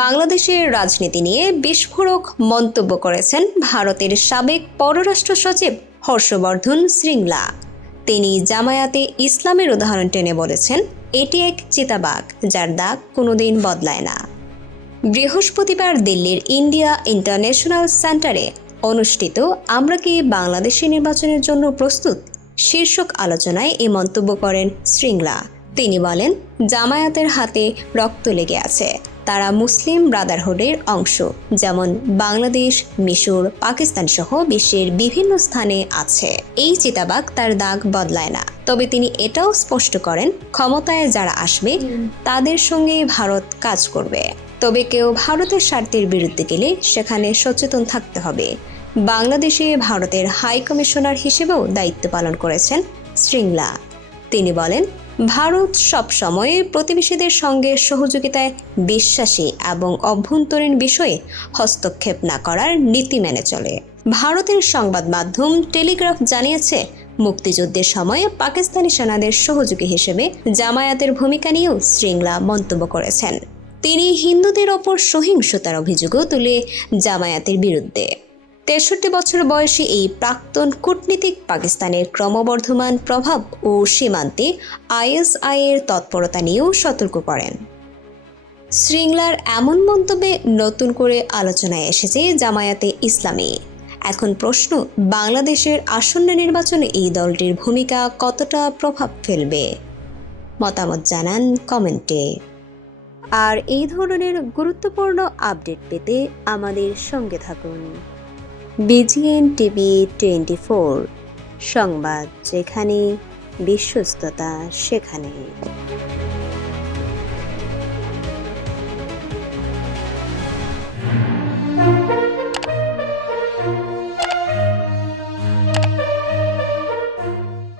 বাংলাদেশের রাজনীতি নিয়ে বিস্ফোরক মন্তব্য করেছেন ভারতের সাবেক পররাষ্ট্র সচিব হর্ষবর্ধন শ্রীংলা। তিনি জামায়াতে ইসলামের উদাহরণ টেনে বলেছেন, এটি এক চিতাবাঘ যার দাগ কোনোদিন বদলায় না। বৃহস্পতিবার দিল্লির ইন্ডিয়া ইন্টারন্যাশনাল সেন্টারে অনুষ্ঠিত আমরা কি বাংলাদেশি নির্বাচনের জন্য প্রস্তুত শীর্ষক আলোচনায় এই মন্তব্য করেন শ্রীংলা। তিনি বলেন, জামায়াতের হাতে রক্ত লেগে আছে। তারা মুসলিম ব্রাদারহুডের অংশ, যেমন বাংলাদেশ, মিশর, পাকিস্তান সহ বিশ্বের বিভিন্ন স্থানে আছে। এই চিতাবাঘ তার দাগ বদলায় না। তবে তিনি এটাও স্পষ্ট করেন, ক্ষমতায় যারা আসবে তাদের সঙ্গে ভারত কাজ করবে। তবে কেউ ভারতের স্বার্থের বিরুদ্ধে গেলে সেখানে সচেতন থাকতে হবে। বাংলাদেশে ভারতের হাই কমিশনার হিসেবেও দায়িত্ব পালন করেছেন শ্রীংলা। তিনি বলেন, ভারত সবসময় প্রতিবেশীদের সঙ্গে সহযোগিতায় বিশ্বাসী এবং অভ্যন্তরীণ বিষয়ে হস্তক্ষেপ না করার নীতি মেনে চলে। ভারতের সংবাদ মাধ্যম টেলিগ্রাফ জানিয়েছে, মুক্তিযুদ্ধের সময় পাকিস্তানি সেনাদের সহযোগী হিসেবে জামায়াতের ভূমিকা নিয়েও শ্রীংলা মন্তব্য করেছেন। তিনি হিন্দুদের ওপর সহিংসতার অভিযোগও তুলে জামায়াতের বিরুদ্ধে। 63 বছর বয়সী এই প্রাক্তন কূটনীতিক পাকিস্তানের ক্রমবর্ধমান প্রভাব ও সীমান্তে আইএসআই-এর তৎপরতা নিয়েও সতর্ক করেন। শ্রীংলার এমন মন্তব্যে নতুন করে আলোচনায় এসেছে জামায়াতে ইসলামী। এখন প্রশ্ন, বাংলাদেশের আসন্ন নির্বাচনে এই দলটির ভূমিকা কতটা প্রভাব ফেলবে? মতামত জানান কমেন্টে। আর এই ধরনের গুরুত্বপূর্ণ আপডেট পেতে আমাদের সঙ্গে থাকুন। বিজিএন টিভি 24, সংবাদ যেখানে, বিশ্বস্ততা সেখানে।